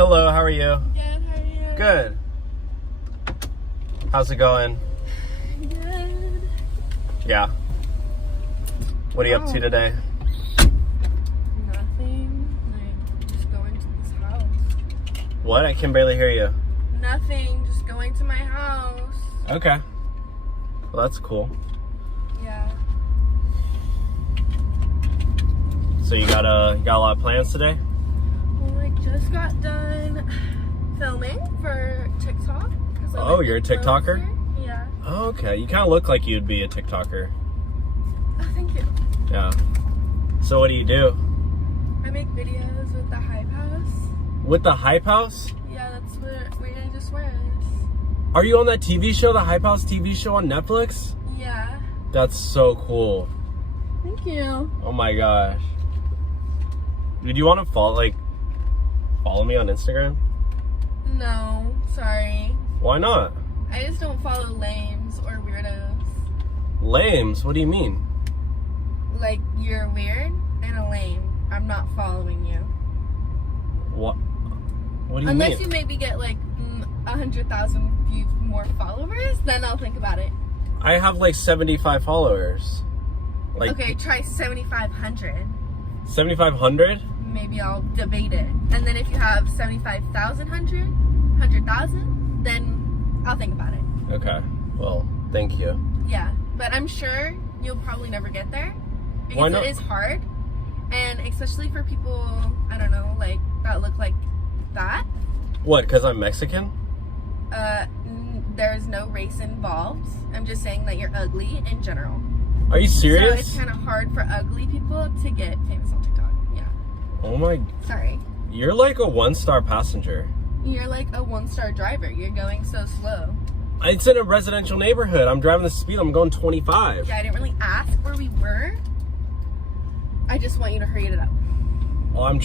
Hello, how are you? Good, how are you? Good. How's it going? Good. Yeah. What are you up to today? Nothing. Like, just going to this house. What? I can barely hear you. Nothing. Just going to my house. Okay. Well, that's cool. Yeah. So you got a lot of plans today? Well, I just got done filming for TikTok. Oh, you're a TikToker? Yeah. Oh, okay. You kind of look like you'd be a TikToker. Oh, thank you. Yeah. So what do you do? I make videos with the Hype House. With the Hype House? Yeah, that's what I just was. Are you on that TV show, the Hype House TV show on Netflix? Yeah. That's so cool. Thank you. Oh my gosh. Did you want to follow me on Instagram? No, sorry. Why not? I just don't follow lames or weirdos. Lames? What do you mean? Like, you're weird and a lame. I'm not following you. What? What do you Unless mean? you maybe get like 100,000 views more followers, then I'll think about it. I have like 75 followers. Like, okay, try 7,500. 7,500? Maybe I'll debate it. And then if you have 100,000, then I'll think about it. Okay. Well, thank you. Yeah, but I'm sure you'll probably never get there. Why Because not? it is hard. And especially for people, I don't know, like, that look like that. What, because I'm Mexican? There's no race involved. I'm just saying that you're ugly in general. Are you serious? So it's kind of hard for ugly people to get famous on TikTok. Yeah. Oh my... Sorry. You're like a one-star passenger. You're like a one-star driver. You're going so slow. It's in a residential neighborhood. I'm driving the speed. I'm going 25. Yeah, I didn't really ask where we were. I just want you to hurry it up. Well, I'm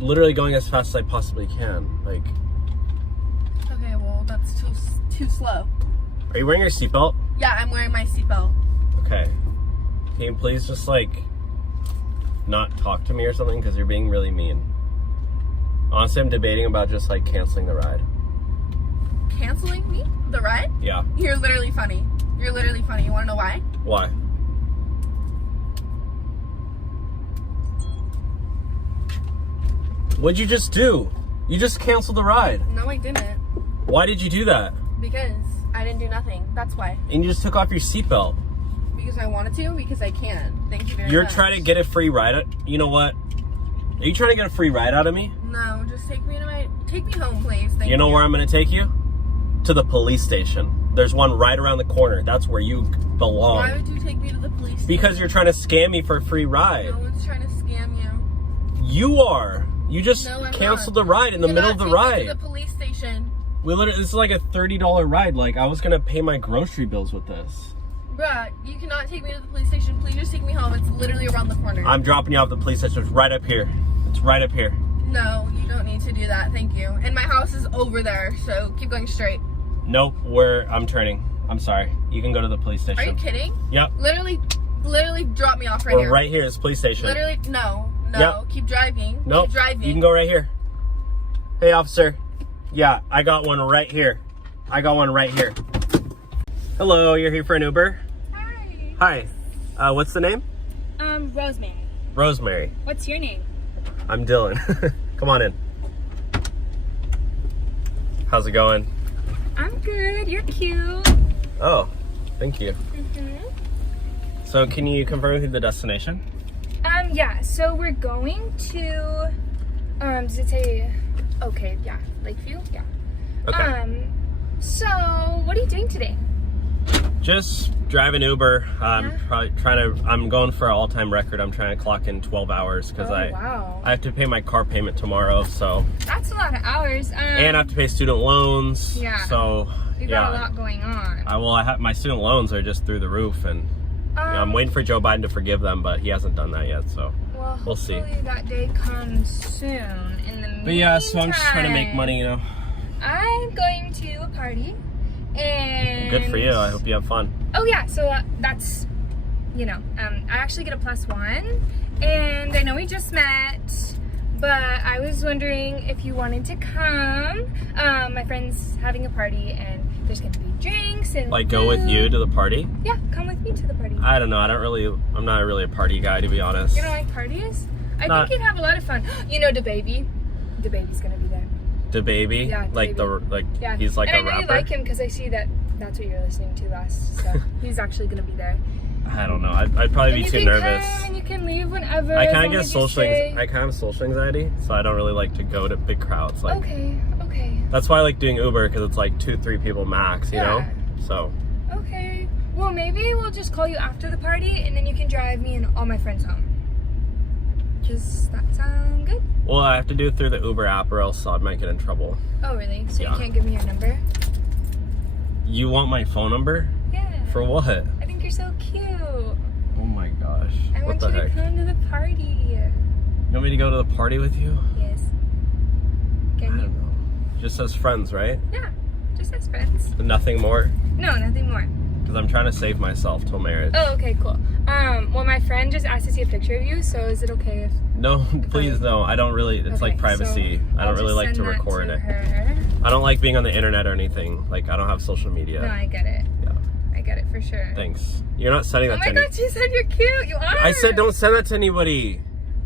literally going as fast as I possibly can. Like... Okay, well, that's too slow. Are you wearing your seatbelt? Yeah, I'm wearing my seatbelt. Okay. Can you please just, like, not talk to me or something? Because you're being really mean. Honestly, I'm debating about just, like, canceling the ride. Canceling me? The ride? Yeah. You're literally funny. You're literally funny. You want to know why? Why? What'd you just do? You just canceled the ride. No, I didn't. Why did you do that? Because I didn't do nothing. That's why. And you just took off your seatbelt. Because I wanted to, because I can. Thank you very much. You're trying to get a free ride. You know what? Are you trying to get a free ride out of me? No, just take me home, please. Thank you. You know where I'm going to take you? To the police station. There's one right around the corner. That's where you belong. Why would you take me to the police station? Because you're trying to scam me for a free ride. No one's trying to scam you. You are. You just canceled the ride in the middle of the ride. To the police station. This is like a $30 ride. Like, I was going to pay my grocery bills with this. Bruh, you cannot take me to the police station. Please just take me home. It's literally around the corner. I'm dropping you off at the police station. It's right up here. It's right up here. No, you don't need to do that. Thank you. And my house is over there, so keep going straight. Nope, I'm turning. I'm sorry. You can go to the police station. Are you kidding? Yep. Literally drop me off right We're here. right here. It's police station. Literally, no. Yep. Keep driving. Nope. Keep driving. You can go right here. Hey, officer. Yeah, I got one right here. Hello, you're here for an Uber? Hi. Hi. What's the name? Rosemary. Rosemary. What's your name? I'm Dylan. Come on in. How's it going? I'm good. You're cute. Oh, thank you. So can you confirm with me the destination? Yeah, so we're going to, does it say, okay, yeah, Lakeview? Yeah. Okay. So what are you doing today? Just driving Uber. I'm going for an all-time record. I'm trying to clock in 12 hours because I have to pay my car payment tomorrow, so. That's a lot of hours. And I have to pay student loans. Yeah. So, You got a lot going on. I have my student loans are just through the roof, and I'm waiting for Joe Biden to forgive them, but he hasn't done that yet, so we'll see. Hopefully that day comes soon. In the meantime, But yeah, so I'm just trying to make money, you know. I'm going to a party, and Good for you. I hope you have fun. Oh yeah, so that's, I actually get a +1, and I know we just met, but I was wondering if you wanted to come. My friend's having a party and there's gonna be drinks and Like go with you to the party? Yeah, come with me to the party. I don't know. I'm not really a party guy, to be honest. You don't like parties? I think you'd have a lot of fun. You know DaBaby? DaBaby's gonna be there. DaBaby? Yeah, Yeah. He's like and a I know rapper. you like him because I see that's what you're listening to last. So he's actually gonna be there. I don't know. I'd probably be too nervous. Come and you can leave whenever. I kind of get social anxiety, so I don't really like to go to big crowds. Like, okay. That's why I like doing Uber, because it's like 2-3 people max, you know? So. Okay. Well, maybe we'll just call you after the party, and then you can drive me and all my friends home. Does that sound good? Well, I have to do it through the Uber app, or else I might get in trouble. Oh, really? So Yeah. you can't give me your number? You want my phone number? Yeah. For what? I think you're so cute. Oh my gosh. I What want the you to heck? come to the party. You want me to go to the party with you? Yes. I Can you? don't know. Just as friends, right? Yeah. Just as friends. Nothing more? No, nothing more. Because I'm trying to save myself till marriage. Oh, okay, cool. Well, my friend just asked to see a picture of you, so is it okay if... No, please no. I don't really, it's like Okay, privacy. so I don't really like to I'll just send that record to it. her. I don't like being on the internet or anything. Like, I don't have social media. No, I get it. Yeah. I get it for sure. Thanks. You're not sending Oh that my to anyone. god, she said you're cute. You are. I said don't send that to anybody.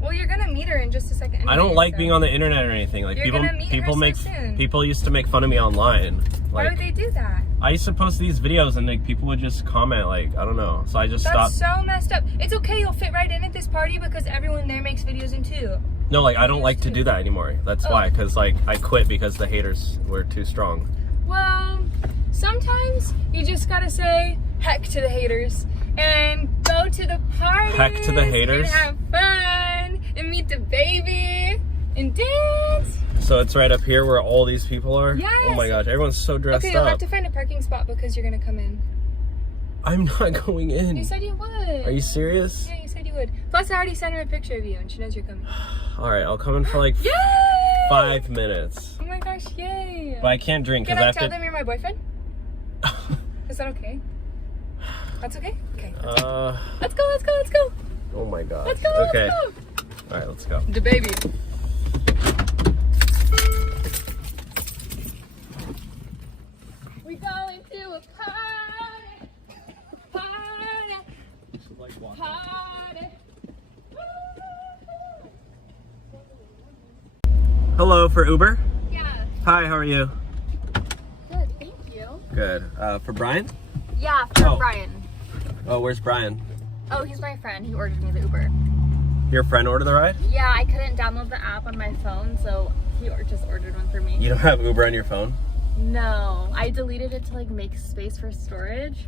Well, you're gonna meet her in just a second. I don't anyway, like so. being on the internet or anything. Like You're gonna meet her so soon. people used to make fun of me online. Why Like would they do that? I used to post these videos and like people would just comment like I don't know. So I just That's stopped. so messed up. It's okay, you'll fit right in at this party because everyone there makes videos in too. No, like I don't like to do that anymore. That's why, because like I quit because the haters were too strong. Well, sometimes you just gotta say heck to the haters and go to the party. Heck to the haters? And have fun and meet the baby and dance. So it's right up here where all these people are? Yes. Oh my gosh, everyone's so dressed Okay, you'll have up. to find a parking spot because you're gonna come in. I'm not going in. You said you would. Are you serious? Yeah, you said you would. Plus, I already sent her a picture of you and she knows you're coming. Alright, I'll come in for like Yay! 5 minutes. Oh my gosh, yay! But I can't drink Can because I I tell have them you're my boyfriend? Is that okay? That's okay? Okay. Let's go, let's go, let's go! Oh my god. Let's go, Okay. let's go! Alright, let's go. The baby. We going to a party! Party! Hello, for Uber? Yeah. Hi, how are you? Good, thank you. Good. For Brian? Yeah, for Oh. Brian. Oh, where's Brian? Oh, he's my friend. He ordered me the Uber. Your friend ordered the ride? Yeah, I couldn't download the app on my phone, so he just ordered one for me. You don't have Uber on your phone? No, I deleted it to like make space for storage.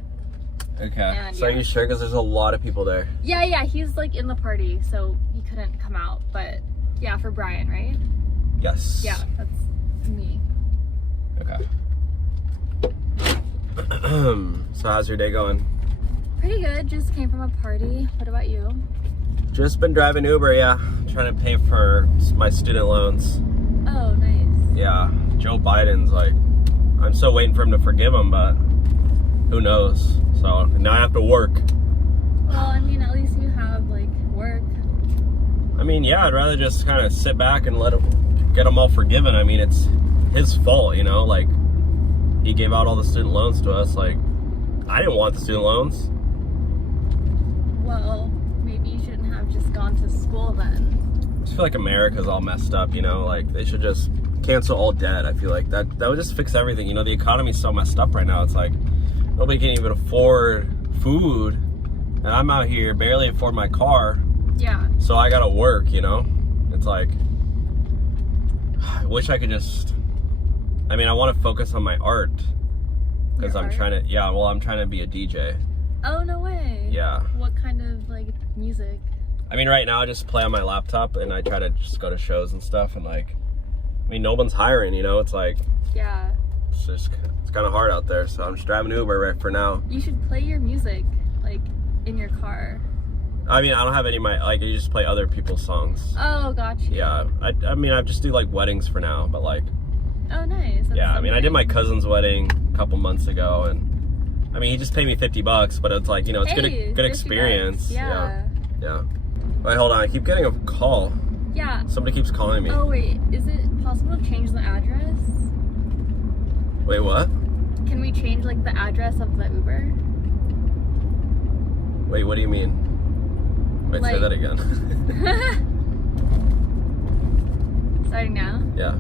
Okay. And, So are yeah. you sure? Because there's a lot of people there. Yeah, he's like in the party, so he couldn't come out. But yeah, for Brian, right? Yes. Yeah, that's me. Okay. So how's your day going? Pretty good. Just came from a party. What about you? Just been driving Uber, yeah. Trying to pay for my student loans. Oh, nice. Yeah. Joe Biden's like, I'm still waiting for him to forgive him, but who knows? So now I have to work. Well, I mean, at least you have like work. I mean, yeah, I'd rather just kind of sit back and get him all forgiven. I mean, it's his fault, you know? Like, he gave out all the student loans to us. Like, I didn't want the student loans. Well, maybe you shouldn't have just gone to school then. I just feel like America's all messed up, you know? Like, they should just cancel all debt. I feel like that would just fix everything. You know, the economy's so messed up right now. It's like, nobody can even afford food. And I'm out here, barely afford my car. Yeah. So I gotta work, you know? It's like, I wish I could just, I mean, I want to focus on my art. Because I'm trying to, I'm trying to be a DJ. Oh, no way. Yeah. What kind of like music? I mean, right now I just play on my laptop and I try to just go to shows and stuff. And like, I mean, no one's hiring, you know? It's like, Yeah. it's kind of hard out there. So I'm just driving Uber right for now. You should play your music like in your car. I mean, I don't have any of my, like, I just play other people's songs. Oh, gotcha. Yeah. I mean, I just do like weddings for now, but like, Oh, nice. That's yeah, I so mean, I did my nice. cousin's wedding a couple months ago, and I mean, he just paid me $50, but it's like, you know, it's Hey, good $50. experience. Yeah. Yeah. Wait, hold on. I keep getting a call. Yeah. Somebody keeps calling me. Oh wait, is it possible to change the address? Wait, what? Can we change like the address of the Uber? Wait, what do you mean? Wait, say that again. Starting now? Yeah.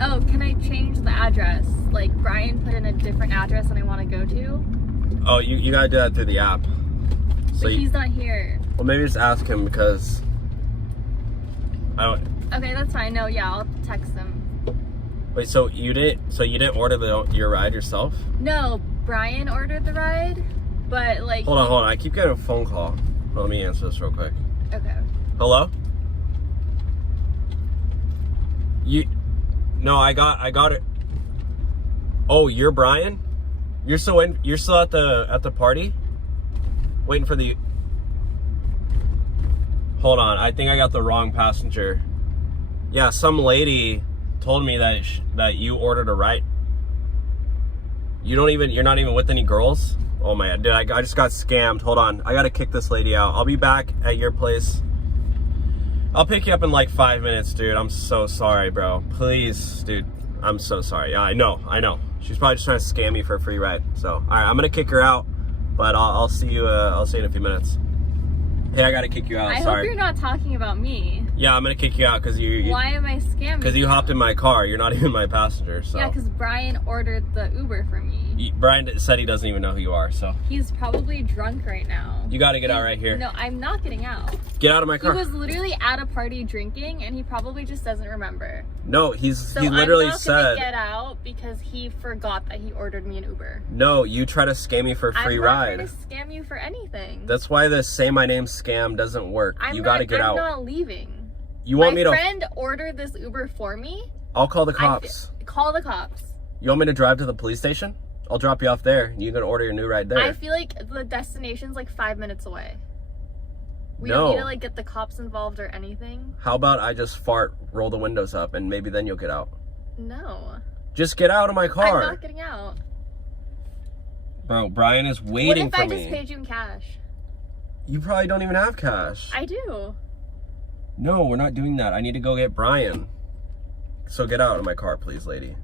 Oh, can I change the address? Like Brian put in a different address than I want to go to. Oh, you gotta do that through the app. So But he's not here. Well, maybe just ask him because I don't. Okay, that's fine. No, yeah, I'll text him. Wait, so you didn't order your ride yourself? No, Brian ordered the ride, but like. Hold on. I keep getting a phone call. Well, let me answer this real quick. Okay. Hello? No, I got it. Oh, you're Brian? You're still at the party? Waiting for the. Hold on, I think I got the wrong passenger. Yeah, some lady told me that you ordered a ride. You're not even with any girls? Oh my god, dude, I just got scammed. Hold on, I gotta kick this lady out. I'll be back at your place. I'll pick you up in like 5 minutes, dude. I'm so sorry, bro. Please, dude. I'm so sorry. Yeah, I know. She's probably just trying to scam me for a free ride. So, all right, I'm gonna kick her out, but I'll see you. I'll see you in a few minutes. Hey, I gotta kick you out. I Sorry. hope you're not talking about me. Yeah, I'm gonna kick you out because you. Why am I scamming? Because you hopped in my car. You're not even my passenger. So. Yeah, because Brian ordered the Uber for me. Brian said he doesn't even know who you are. So. He's probably drunk right now. You gotta get out right here. No, I'm not getting out. Get out of my car. He was literally at a party drinking, and he probably just doesn't remember. No, he literally I'm not said. Gonna get out because he forgot that he ordered me an Uber. No, you try to scam me for a free ride. I'm not trying to scam you for anything. That's why the say my name scam doesn't work. You gotta get out. I'm not leaving. You want me to? My friend ordered this Uber for me. I'll call the cops. Call the cops. You want me to drive to the police station? I'll drop you off there. You can order your new ride there. I feel like the destination's like 5 minutes away. We don't need to like get the cops involved or anything. How about I just fart, roll the windows up, and maybe then you'll get out? No. Just get out of my car. I'm not getting out. Bro, Brian is waiting for me. What if I just paid you in cash? You probably don't even have cash. I do. No, we're not doing that. I need to go get Brian. So get out of my car, please, lady.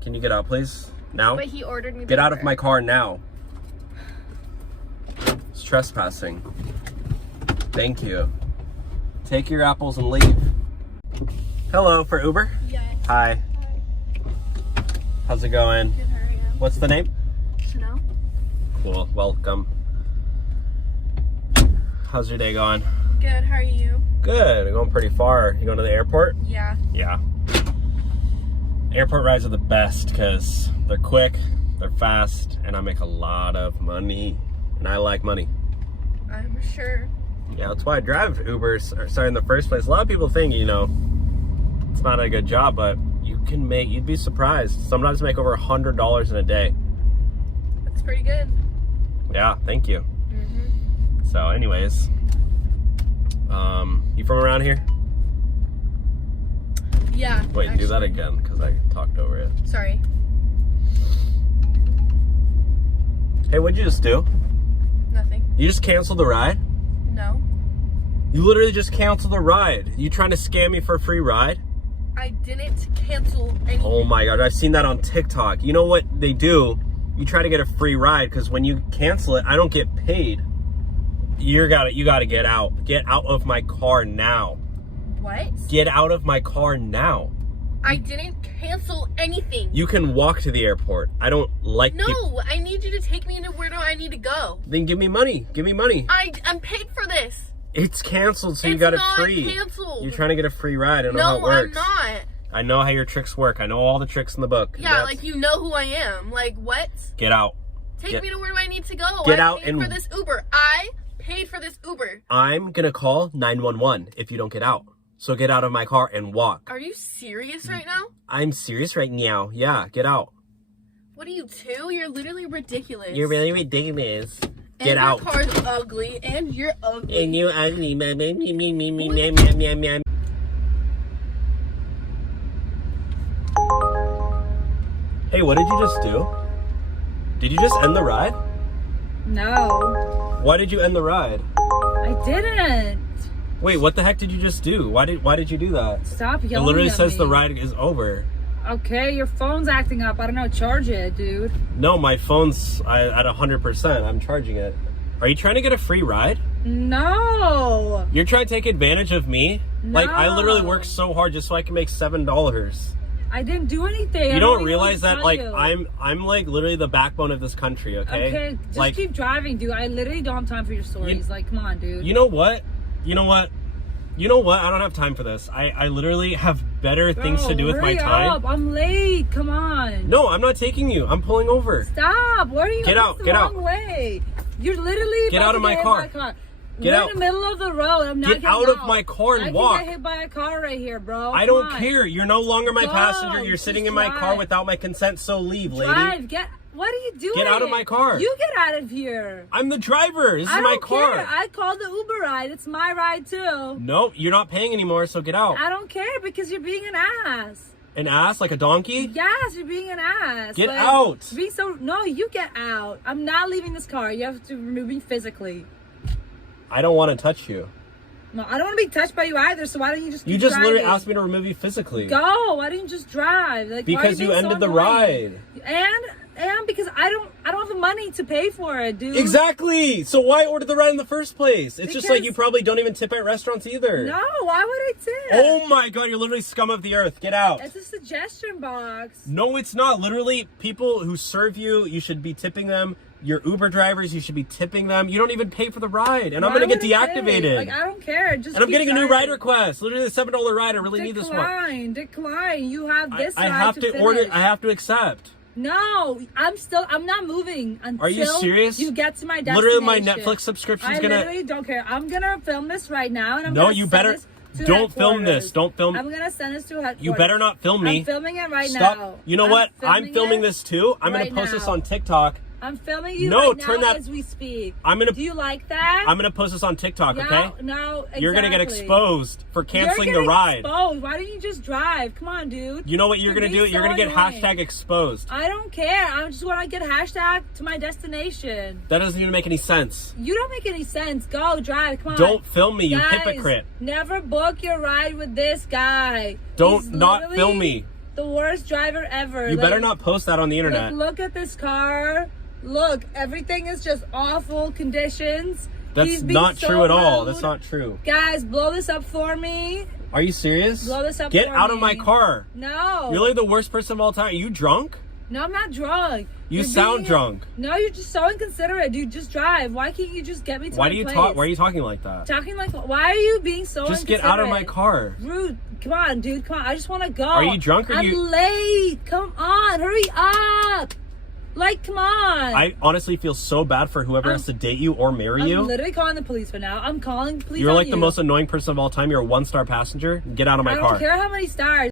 Can you get out, please? Now? But he ordered me. Get out of my car now. It's trespassing. Thank you. Take your apples and leave. Hello, for Uber? Yes. Hi. How's it going? Good, how are you? What's the name? Chanel. Cool, welcome. How's your day going? Good, how are you? Good, going pretty far. You going to the airport? Yeah. Yeah. Airport rides are the best because they're quick, they're fast, and I make a lot of money. And I like money. I'm sure. Yeah, that's why I drive Ubers, in the first place. A lot of people think, you know, it's not a good job, but you'd be surprised. Sometimes make over $100 in a day. That's pretty good. Yeah, thank you. Mm-hmm. So anyways, you from around here? Yeah. Wait, actually. do that again, because I talked over it. Sorry. Hey, what'd you just do? Nothing. You just canceled the ride? No. You literally just canceled the ride. You trying to scam me for a free ride? I didn't cancel anything. Oh my god, I've seen that on TikTok. You know what they do? You try to get a free ride because when you cancel it, I don't get paid. You gotta get out. Get out of my car now. What? Get out of my car now. I didn't cancel anything. You can walk to the airport. I don't like No, I need you to take me to where do I need to go. Then give me money. Give me money. I'm paid for this. It's canceled, so you It's got it not free. canceled. You're trying to get a free ride. I don't know how it No, works. I'm not. I know how your tricks work. I know all the tricks in the book. Yeah, like you know who I am. Like what? Get out. Take me to where do I need to go? Get I out paid and for this Uber. I paid for this Uber. I'm gonna call 911 if you don't get out. So get out of my car and walk. Are you serious right now? I'm serious right now. Yeah, get out. What are you, 2? You're literally ridiculous. You're really ridiculous. And Get out. Your car's ugly, and you're ugly. And you ugly. Hey, what did you just do? Did you just end the ride? No. Why did you end the ride? I didn't. Wait, what the heck did you just do? Why did you do that? Stop yelling. It literally at says me. the ride is over. Okay, your phone's acting up. I don't know. Charge it, dude. No, my phone's at 100%. I'm charging it. Are you trying to get a free ride? No. You're trying to take advantage of me? No. Like, I literally work so hard just so I can make $7. I didn't do anything. You don't realize that, like, I'm like literally the backbone of this country, okay? Okay, just like, keep driving, dude. I literally don't have time for your stories. Like, come on, dude. You know what? I don't have time for this. I literally have better things to do with my time. Up. I'm late. Come on. No, I'm not taking you. I'm pulling over. Stop. Where are you? Get out. The Get wrong out. Way. You're literally Get out of my car. Get out. We're in the middle of the road. I'm not Get out of my car and walk. I can get hit by a car right here, bro. I don't care. You're no longer my passenger. You're just sitting in my car without my consent, so leave, lady. Drive. What are you doing? Get out of my car. You get out of here. I'm the driver. This is I my don't car. care. I called the Uber ride. It's my ride too. No, you're not paying anymore, so get out. I don't care because you're being an ass. An ass like a donkey? Yes, you're being an ass. Get out. Being so no, you get out. I'm not leaving this car. You have to remove me physically. I don't want to touch you. No, I don't want to be touched by you either. So why don't you just? You just literally asked me to remove you physically. Go. Why didn't you just drive? Like because you ended the ride. And because I don't have the money to pay for it, dude. Exactly. So why order the ride in the first place? It's just like Because- you probably don't even tip at restaurants either. No, why would I tip? Oh my god, you're literally scum of the earth. Get out. It's a suggestion box. No, it's not. Literally, people who serve you, you should be tipping them. Your Uber drivers, you should be tipping them. You don't even pay for the ride, and I'm gonna get deactivated. Like, I don't care. Just and I'm keep getting a new driving. ride request. Literally, the $7 ride. I really need this one. Decline. You have this. I ride have to order. finish. I have to accept. No, I'm not moving until Are you serious? you get to my destination. Literally, my Netflix subscription's I gonna. literally don't care. I'm gonna film this right now, and I'm No, gonna you send better. this to Don't film headquarters. this. Don't film. I'm gonna send this to headquarters. You better not film me. I'm filming it right Stop. now. You know what? I'm filming this too. I'm right gonna post this now. on TikTok. I'm filming you No, right turn now that- as we speak. Do you like that? I'm gonna post this on TikTok. No, Okay. no, exactly. You're gonna get exposed for canceling You're the ride. Exposed. Why don't you just drive? Come on, dude. You know what you're gonna do? You're gonna get hashtag exposed. I don't care. I just want to get hashtag to my destination. That doesn't even make any sense. You don't make any sense. Go drive. Come on. Don't film me, you Guys, hypocrite. Never book your ride with this guy. Don't He's not literally film me. The worst driver ever. You better not post that on the internet. Look at this car. Look, everything is just awful conditions. That's He's being not so true at all. rude. That's not true. Guys, blow this up for me. Are you serious? Blow this up Get for out me. of my car. No. You're like the worst person of all time. Are you drunk? No, I'm not drunk. You You're sound being- drunk. No, you're just so inconsiderate, dude. Just drive. Why can't you just get me to Why my do you place? talk? Why are you talking like that? Talking like, why are you being so Just inconsiderate? get out of my car. Rude. Come on, dude. Come on. I just want to go. Are you drunk or I'm you? late. Come on. Hurry up. Like, come on. I honestly feel so bad for whoever has to date you or marry you. I'm literally calling the police for now. I'm calling police. You're on like the you. most annoying person of all time. You're a 1-star passenger. Get out of my car. I don't care how many stars.